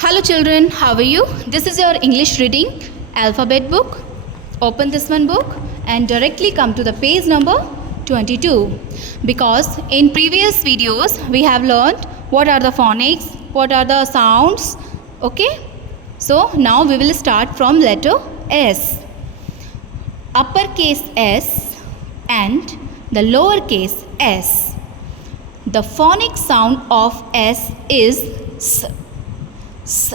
Hello children, how are you? This is your English reading alphabet book. Open this one book and directly come to the page number 22. Because in previous videos we have learned what are the phonics, what are the sounds. Okay? So now we will start from letter S. Uppercase S and the lowercase s. The phonic sound of S is S. S.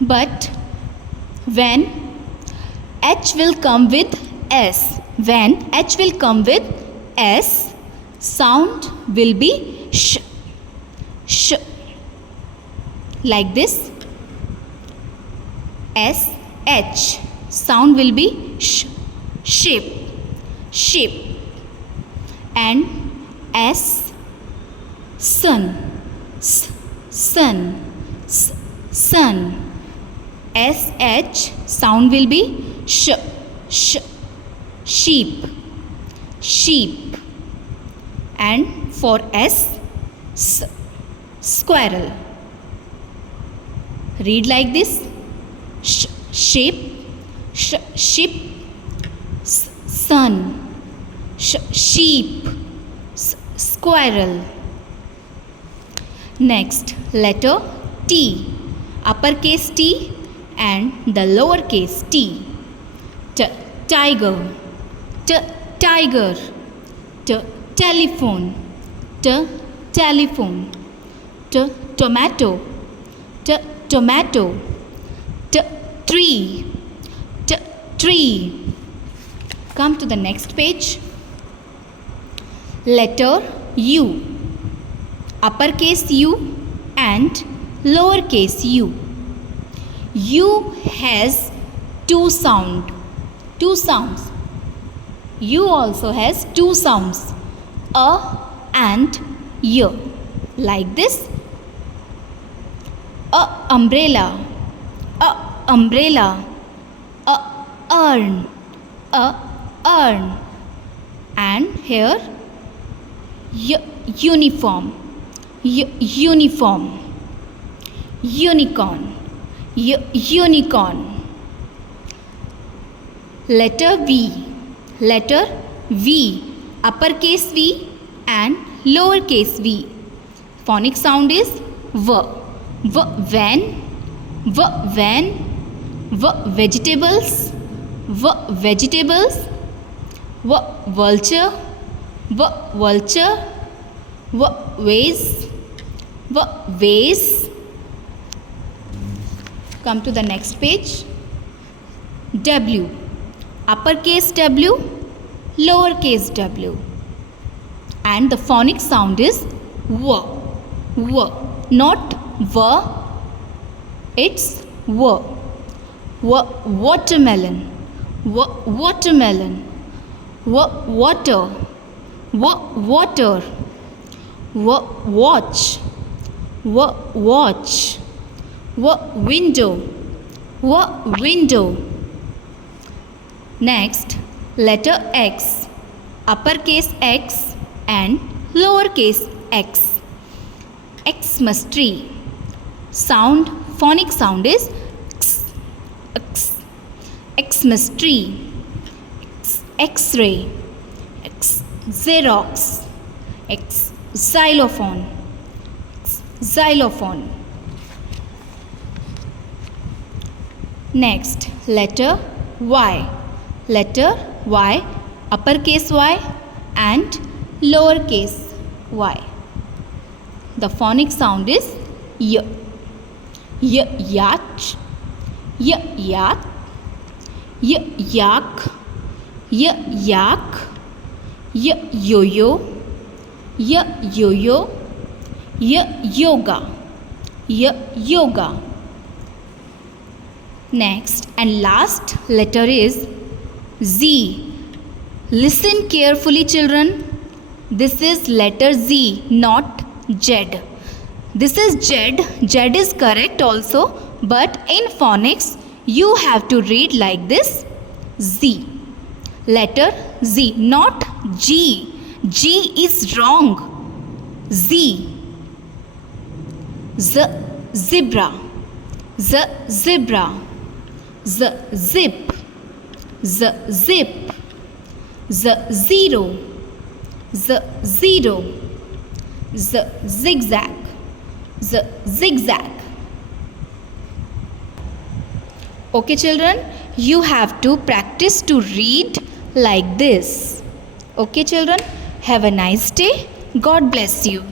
But when H will come with S, sound will be sh, sh. Like this. S, H, sound will be sh, sheep, sheep. And S, sun, sun, sun. SH sound will be sh, sh, sheep, sheep. And for S, squirrel. Read like this: sheep, sheep, sun, sheep, squirrel. Next, letter T. Uppercase T and the lowercase t. Tiger, tiger. Telephone, telephone. Tomato, tomato. Tree, tree. Come to the next page. Letter U. Uppercase U and lowercase u. U has two sounds. U also has two sounds, a and y. Like this: a umbrella, a umbrella, a urn, a urn. And here uniform, uniform. Unicorn, unicorn. Letter V. Uppercase V and lowercase v. Phonic sound is v. Van, vegetables, vegetables. Vulture, vulture. Vase, vase. Come to the next page. W. Uppercase W, lowercase w. And the phonic sound is w. Not v, it's w. Watermelon, watermelon. Water, water. Watch, watch. Window, window. Next, letter X. Uppercase X and lowercase x. Xmas tree. Sound, phonic sound is x, x. Xmas tree. X-ray, Xerox, xylophone, xylophone. Next, letter Y. Letter Y, uppercase Y and lowercase y. The phonic sound is y. Yacht, yacht, yak, yak, yo-yo, yo-yo, yoga, yoga. Next and last letter is Z. Listen carefully, children. This is letter Z, not Z. This is Z. Z is correct also, but in phonics you have to read like this: Z. Letter Z, not G. G is wrong. Z. Z zebra, Z zebra, Z zip, Z zip, Z zero, Z zero, Z zigzag, Z zigzag. Okay children, you have to practice to read like this. Okay children, have a nice day. God bless you.